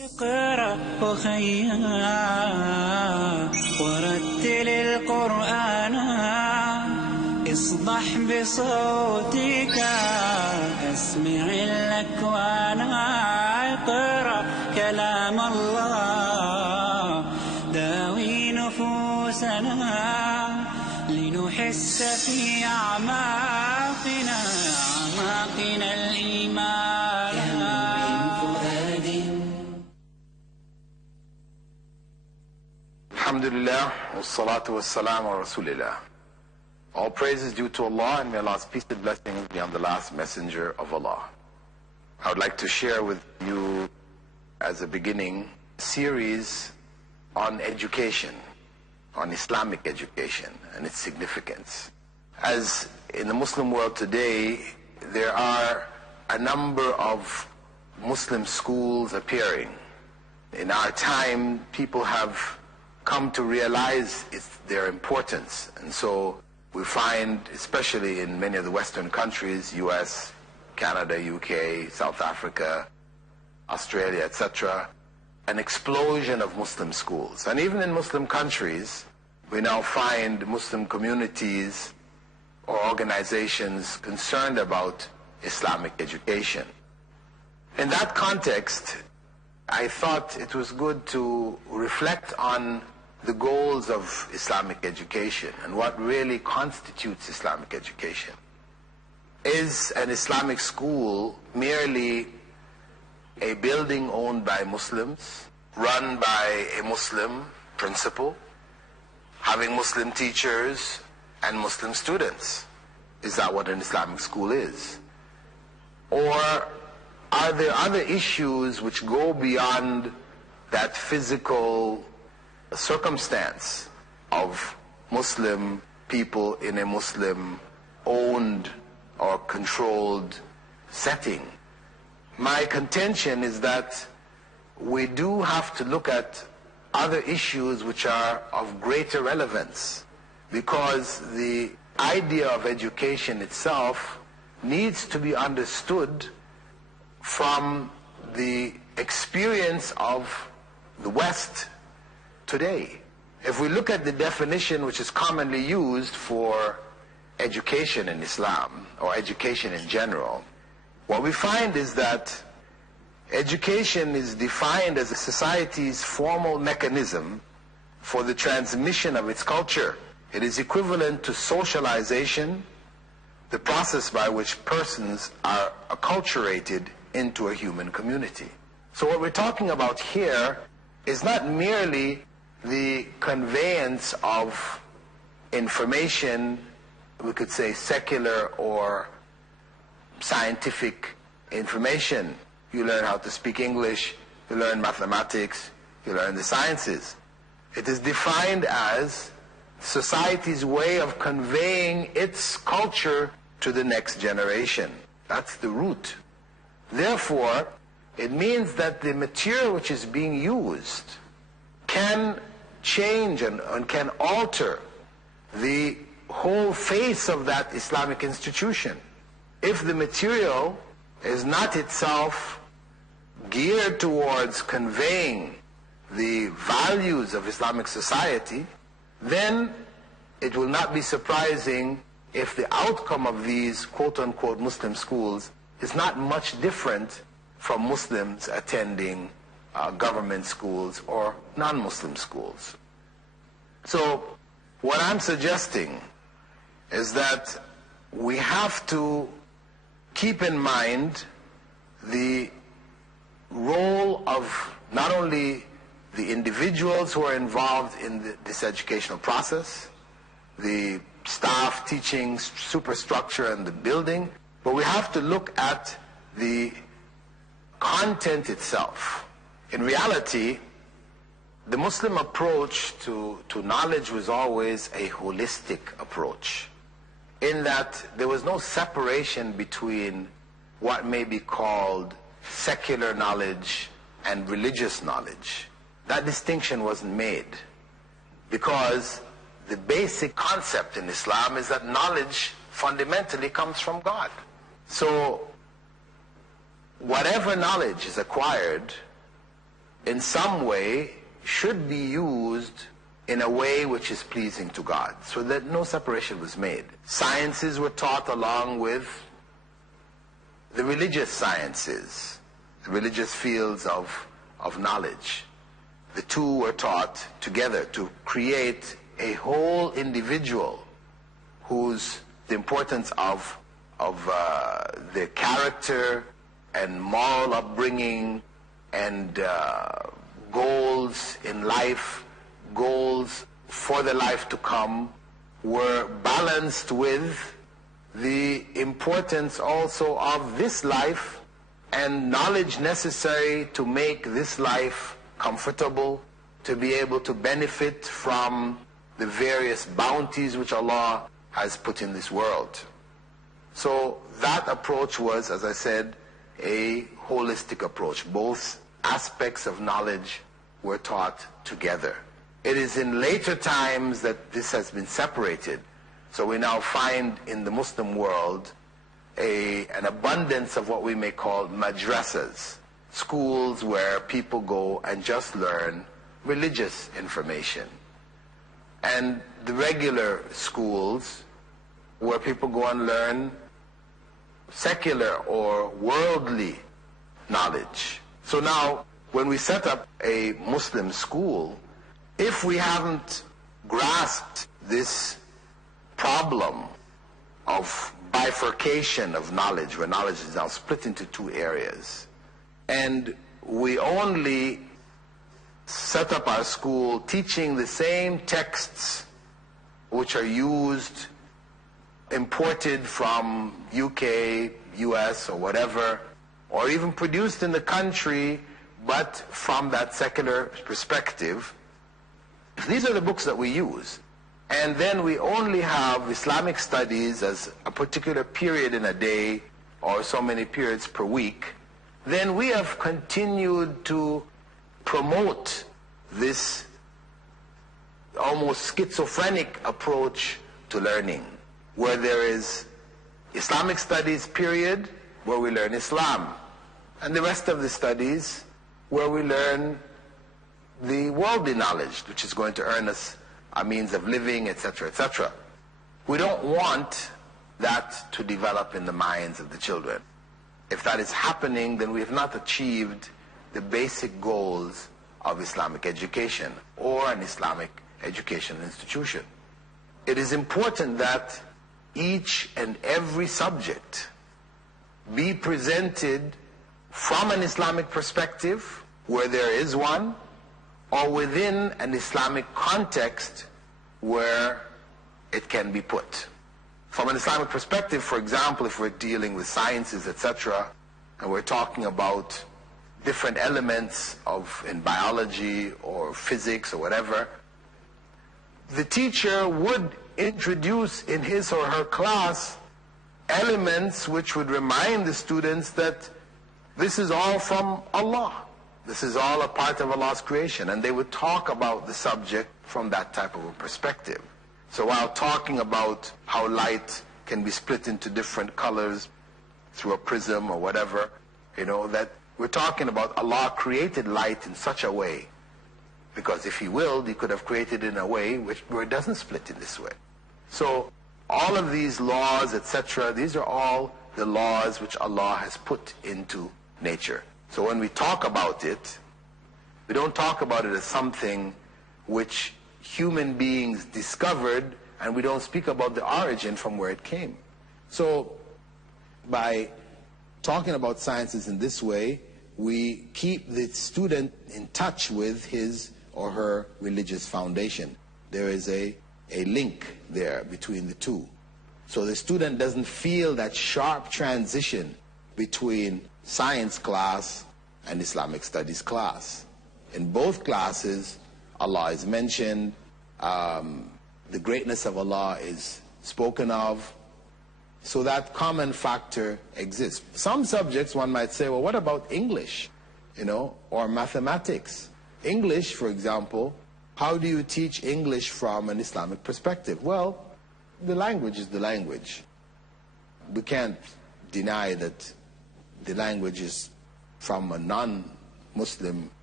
اقرأ أخيا ورتل القرآن اصدح بصوتك اسمع الأكوان اقرأ كلام الله داوي نفوسنا لنحس في أعماقنا الإيمان. Alhamdulillah, wassalatu wassalamu ala rasulillah. All praise is due to Allah, and may Allah's peace and blessings be on the last messenger of Allah. I would like to share with you, as a beginning, a series on education, on Islamic education and its significance. As in the Muslim world today, there are a number of Muslim schools appearing. In our time, people have come to realize their importance, and so we find, especially in many of the Western countries, US, Canada, UK, South Africa, Australia, etc., an explosion of Muslim schools. And even in Muslim countries, we now find Muslim communities or organizations concerned about Islamic education. In that context, I thought it was good to reflect on the goals of Islamic education and what really constitutes Islamic education. Is an Islamic school merely a building owned by Muslims, run by a Muslim principal, having Muslim teachers and Muslim students? Is that what an Islamic school is? Or are there other issues which go beyond that physical circumstance of Muslim people in a Muslim-owned or controlled setting? My contention is that we do have to look at other issues which are of greater relevance, because the idea of education itself needs to be understood from the experience of the West today. If we look at the definition which is commonly used for education in Islam, or education in general, what we find is that education is defined as a society's formal mechanism for the transmission of its culture. It is equivalent to socialization, the process by which persons are acculturated into a human community. So what we're talking about here is not merely the conveyance of information, we could say secular or scientific information. You learn how to speak English, you learn mathematics, you learn the sciences. It is defined as society's way of conveying its culture to the next generation. That's the root. Therefore, it means that the material which is being used can change and can alter the whole face of that Islamic institution. If the material is not itself geared towards conveying the values of Islamic society, then it will not be surprising if the outcome of these quote-unquote Muslim schools is not much different from Muslims attending government schools or non-Muslim schools. So what I'm suggesting is that we have to keep in mind the role of not only the individuals who are involved in this educational process, the staff, teaching, superstructure, and the building, but we have to look at the content itself. In reality, the Muslim approach to knowledge was always a holistic approach, in that there was no separation between what may be called secular knowledge and religious knowledge. That distinction wasn't made, because the basic concept in Islam is that knowledge fundamentally comes from God. So whatever knowledge is acquired in some way should be used in a way which is pleasing to God, so that no separation was made. Sciences were taught along with the religious sciences, the religious fields of knowledge. The two were taught together to create a whole individual whose the importance of their character and moral upbringing and goals in life, goals for the life to come, were balanced with the importance also of this life and knowledge necessary to make this life comfortable, to be able to benefit from the various bounties which Allah has put in this world. So that approach was, as I said, a holistic approach. Both aspects of knowledge were taught together. It is in later times that this has been separated. So we now find in the Muslim world an abundance of what we may call madrasas, schools where people go and just learn religious information. And the regular schools where people go and learn secular or worldly knowledge. So now, when we set up a Muslim school, if we haven't grasped this problem of bifurcation of knowledge, where knowledge is now split into two areas, and we only set up our school teaching the same texts which are used, imported from UK, US, or whatever, or even produced in the country, but from that secular perspective. These are the books that we use. And then we only have Islamic studies as a particular period in a day, or so many periods per week. Then we have continued to promote this almost schizophrenic approach to learning, where there is Islamic studies period, where we learn Islam, and the rest of the studies where we learn the worldly knowledge, which is going to earn us a means of living, etc., etc. We don't want that to develop in the minds of the children. If that is happening, then we have not achieved the basic goals of Islamic education or an Islamic educational institution. It is important that each and every subject be presented from an Islamic perspective, where there is one, or within an Islamic context where it can be put. From an Islamic perspective, for example, if we're dealing with sciences, etc., and we're talking about different elements in biology or physics or whatever, the teacher would introduce in his or her class elements which would remind the students that this is all from Allah. This is all a part of Allah's creation, and they would talk about the subject from that type of a perspective. So while talking about how light can be split into different colors through a prism or whatever, that we're talking about Allah created light in such a way, because if He willed, He could have created it in a way where it doesn't split in this way. So all of these laws, etc., these are all the laws which Allah has put into nature. So when we talk about it, we don't talk about it as something which human beings discovered, and we don't speak about the origin from where it came. So by talking about sciences in this way, we keep the student in touch with his or her religious foundation. There is a link there between the two. So the student doesn't feel that sharp transition between science class and Islamic studies class. In both classes, Allah is mentioned, the greatness of Allah is spoken of, so that common factor exists. Some subjects one might say, well, what about English, or mathematics? English, for example, how do you teach English from an Islamic perspective? Well, the language is the language. We can't deny that the language is from a non-Muslim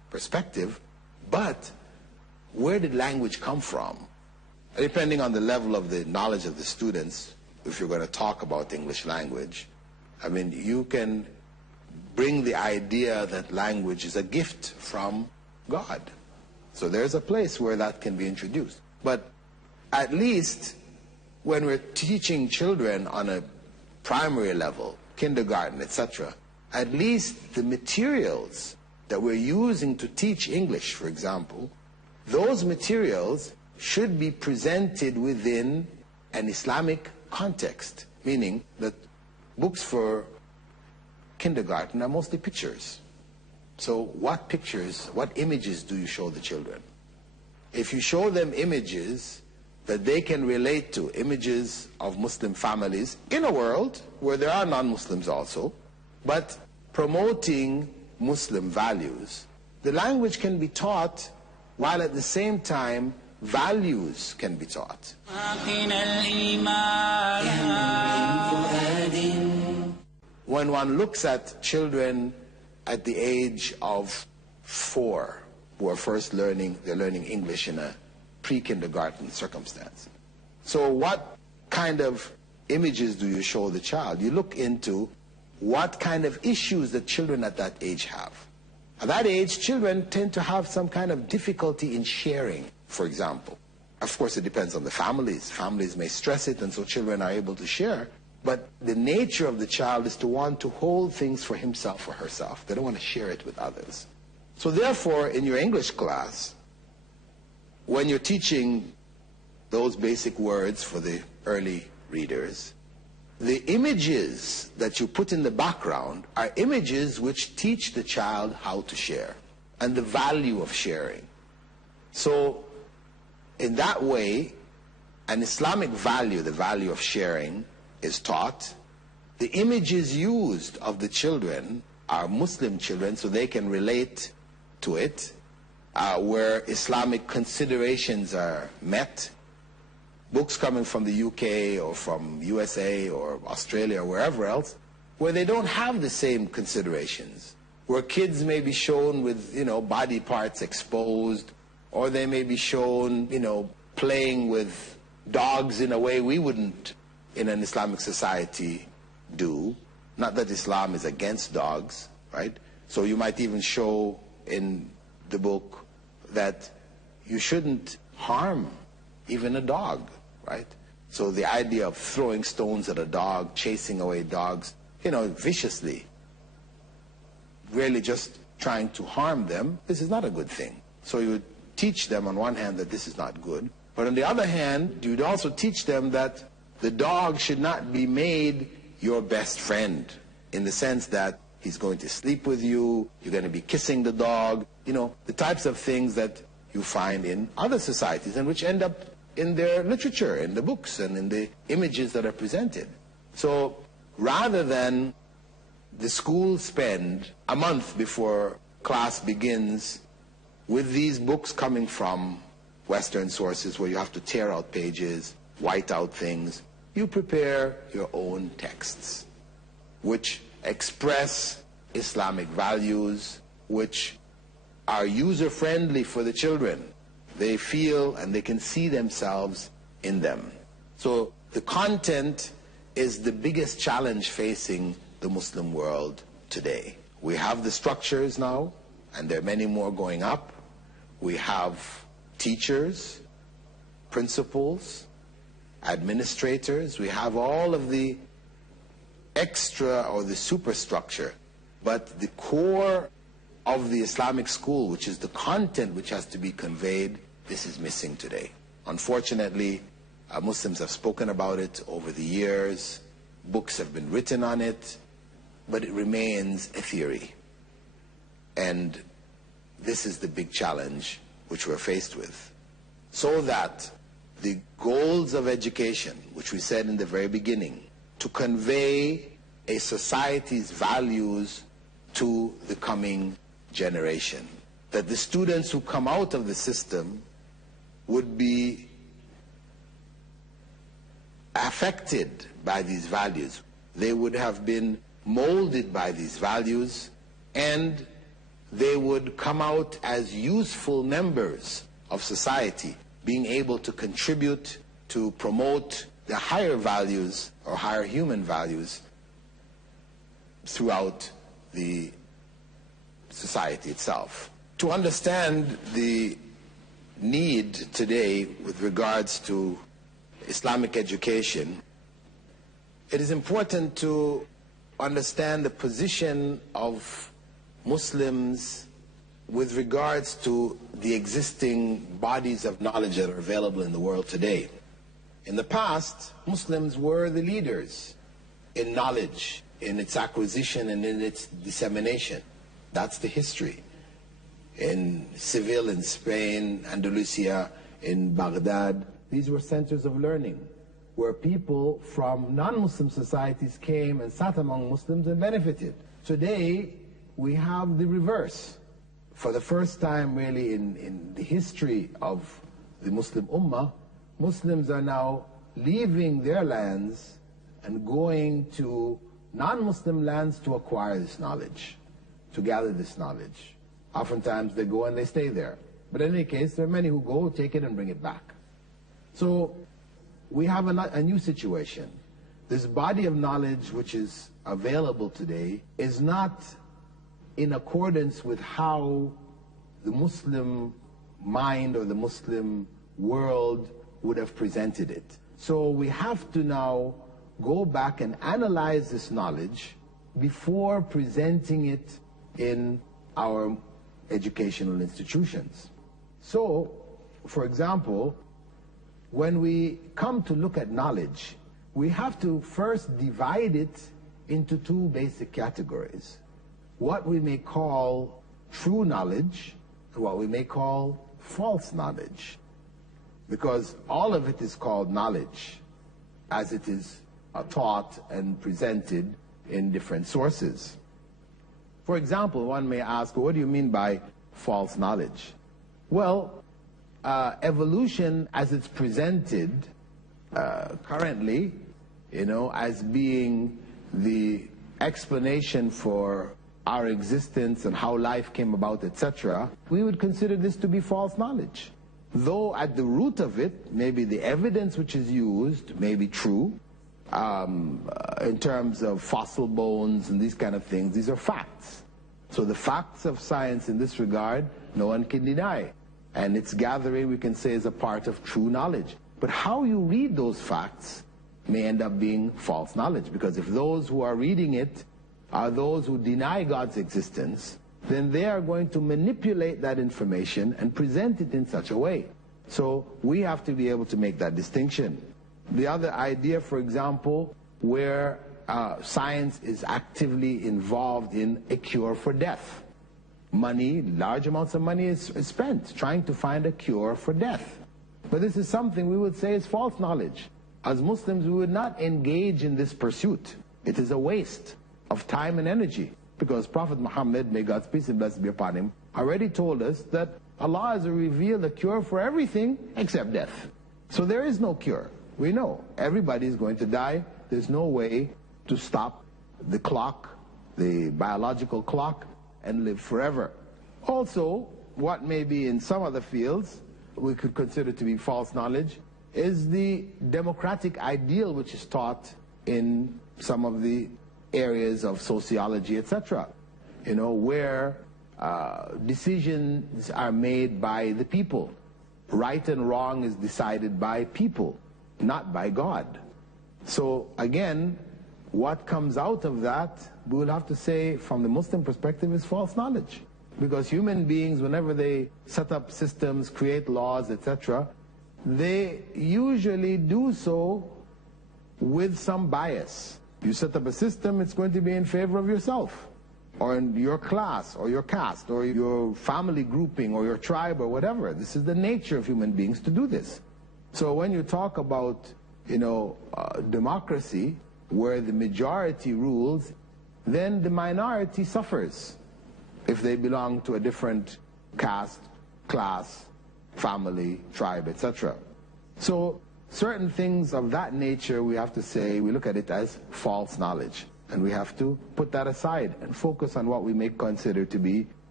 perspective, but where did language come from? Depending on the level of the knowledge of the students, if you're going to talk about the English language, I mean, you can bring the idea that language is a gift from God. So there's a place where that can be introduced. But at least when we're teaching children on a primary level, kindergarten, etc., at least the materials that we're using to teach English, for example, those materials should be presented within an Islamic context, meaning that books for kindergarten are mostly pictures. So what pictures, what images do you show the children? If you show them images that they can relate to, images of Muslim families in a world where there are non-Muslims also, but promoting Muslim values, the language can be taught while at the same time values can be taught. When one looks at children at the age of 4 who are first learning, they're learning English in a pre-kindergarten circumstance. So what kind of images do you show the child? You look into what kind of issues the children at that age have. At that age, children tend to have some kind of difficulty in sharing, for example. Of course, it depends on the families. Families may stress it, and so children are able to share. But the nature of the child is to want to hold things for himself or herself. They don't want to share it with others. So therefore, in your English class, when you're teaching those basic words for the early readers, the images that you put in the background are images which teach the child how to share and the value of sharing. So in that way, an Islamic value, the value of sharing, is taught. The images used of the children are Muslim children, so they can relate to it, where Islamic considerations are met. Books coming from the UK or from USA or Australia or wherever else, where they don't have the same considerations, where kids may be shown with, body parts exposed, or they may be shown, playing with dogs in a way we wouldn't in an Islamic society do. Not that Islam is against dogs, right? So you might even show in the book that you shouldn't harm even a dog, right? So the idea of throwing stones at a dog, chasing away dogs, viciously, really just trying to harm them, this is not a good thing. So you would teach them on one hand that this is not good, but on the other hand, you'd also teach them that the dog should not be made your best friend, in the sense that he's going to sleep with you, you're going to be kissing the dog, the types of things that you find in other societies and which end up in their literature, in the books, and in the images that are presented. So rather than the school spend a month before class begins with these books coming from Western sources where you have to tear out pages, white out things, you prepare your own texts which express Islamic values, which are user-friendly for the children. They feel and they can see themselves in them. So the content is the biggest challenge facing the Muslim world today. We have the structures now, and there are many more going up. We have teachers, principals, administrators. We have all of the extra or the superstructure. But the core of the Islamic school, which is the content which has to be conveyed, this is missing today. Unfortunately, Muslims have spoken about it over the years. Books have been written on it, but it remains a theory. And this is the big challenge which we're faced with. So that the goals of education, which we said in the very beginning, to convey a society's values to the coming generation, that the students who come out of the system would be affected by these values. They would have been molded by these values, and they would come out as useful members of society, being able to contribute to promote the higher values or higher human values throughout the society itself. To understand the need today with regards to Islamic education, it is important to understand the position of Muslims with regards to the existing bodies of knowledge that are available in the world today. In the past, Muslims were the leaders in knowledge, in its acquisition and in its dissemination. That's the history. In Seville, in Spain, Andalusia, in Baghdad, these were centers of learning, where people from non-Muslim societies came and sat among Muslims and benefited. Today, we have the reverse. For the first time really in the history of the Muslim Ummah, Muslims are now leaving their lands and going to non-Muslim lands to acquire this knowledge, to gather this knowledge. Oftentimes they go and they stay there. But in any case, there are many who go, take it and bring it back. So we have a new situation. This body of knowledge which is available today is not in accordance with how the Muslim mind or the Muslim world would have presented it. So we have to now go back and analyze this knowledge before presenting it in our educational institutions. So, for example, when we come to look at knowledge, we have to first divide it into two basic categories. What we may call true knowledge and what we may call false knowledge. Because all of it is called knowledge as it is taught and presented in different sources. For example, one may ask, what do you mean by false knowledge? Well, evolution as it's presented currently, as being the explanation for our existence and how life came about, etc., we would consider this to be false knowledge. Though at the root of it, maybe the evidence which is used may be true, in terms of fossil bones and these kind of things, these are facts. So the facts of science in this regard, no one can deny. And its gathering, we can say, is a part of true knowledge. But how you read those facts may end up being false knowledge, because if those who are reading it are those who deny God's existence, then they are going to manipulate that information and present it in such a way. So we have to be able to make that distinction. The other idea, for example, where science is actively involved in a cure for death. Money, large amounts of money is spent trying to find a cure for death. But this is something we would say is false knowledge. As Muslims, we would not engage in this pursuit. It is a waste of time and energy, because Prophet Muhammad, may God's peace and blessings be upon him, already told us that Allah has revealed a cure for everything except death. So there is no cure. We know everybody is going to die. There's no way to stop the clock, the biological clock, and live forever. Also, what may be in some other fields we could consider to be false knowledge is the democratic ideal which is taught in some of the areas of sociology, etc., where decisions are made by the people. Right and wrong is decided by people, not by God. So again, what comes out of that, we will have to say from the Muslim perspective, is false knowledge. Because human beings, whenever they set up systems, create laws, etc., they usually do so with some bias. You set up a system, it's going to be in favor of yourself, or in your class, or your caste, or your family grouping, or your tribe, or whatever. This is the nature of human beings to do this. So when you talk about, democracy, where the majority rules, then the minority suffers if they belong to a different caste, class, family, tribe, etc. So certain things of that nature, we have to say, we look at it as false knowledge. And we have to put that aside and focus on what we may consider to be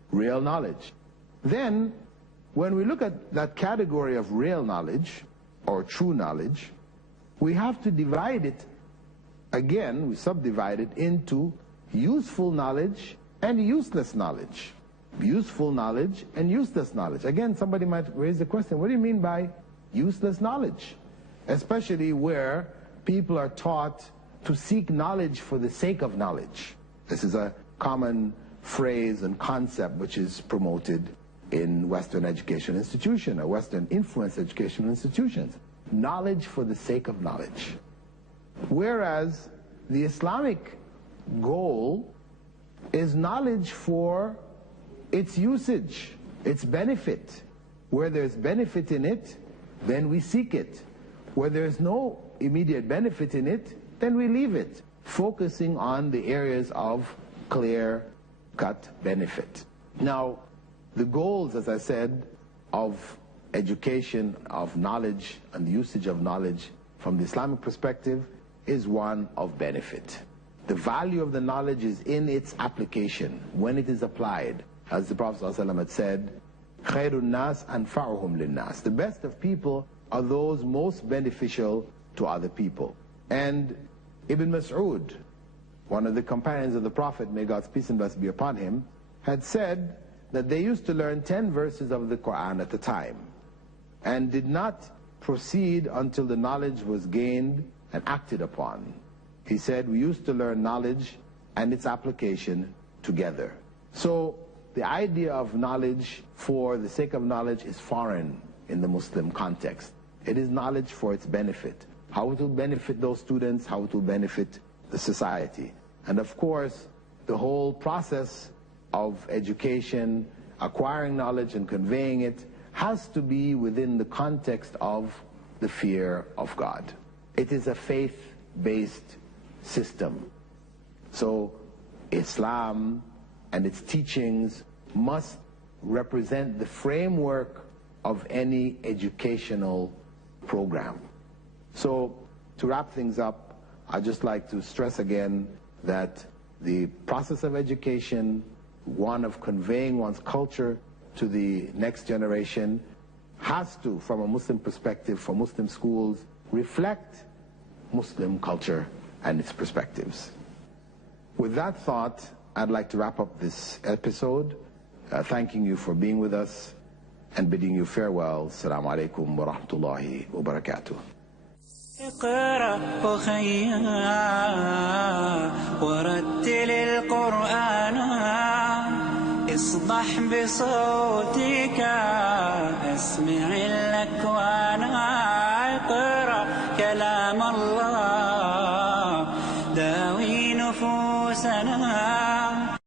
real knowledge. Then, when we look at that category of real knowledge, or true knowledge, we have to divide it, again, we subdivide it into useful knowledge and useless knowledge. Useful knowledge and useless knowledge. Again, somebody might raise the question, what do you mean by useless knowledge? Especially where people are taught to seek knowledge for the sake of knowledge. This is a common phrase and concept which is promoted in Western education institutions, or Western influenced educational institutions. Knowledge for the sake of knowledge. Whereas the Islamic goal is knowledge for its usage, its benefit. Where there's benefit in it, then we seek it. Where there's no immediate benefit in it, then we leave it, focusing on the areas of clear-cut benefit. Now, the goals, as I said, of education, of knowledge, and the usage of knowledge from the Islamic perspective is one of benefit. The value of the knowledge is in its application, when it is applied. As the Prophet ﷺ had said, خَيْرُ النَّاسِ أَنْفَعُهُمْ لِلنَّاسِ. The best of people are those most beneficial to other people. And Ibn Mas'ud, one of the companions of the Prophet, may God's peace and blessing be upon him, had said that they used to learn 10 verses of the Quran at a time and did not proceed until the knowledge was gained and acted upon. He said, we used to learn knowledge and its application together. So the idea of knowledge for the sake of knowledge is foreign in the Muslim context. It is knowledge for its benefit. How it will benefit those students, how it will benefit the society. And of course, the whole process of education, acquiring knowledge and conveying it, has to be within the context of the fear of God. It is a faith-based system. So Islam and its teachings must represent the framework of any educational program. So to wrap things up, I'd just like to stress again that the process of education, one of conveying one's culture to the next generation, has to, from a Muslim perspective, for Muslim schools, reflect Muslim culture and its perspectives. With that thought, I'd like to wrap up this episode, thanking you for being with us and bidding you farewell. Assalamu alaikum wa rahmatullahi wa barakatuh. اقرأ أخيا ورتل القرآن اصدح بصوتك اسمع الأكوان اقرأ كلام الله داوي نفوسنا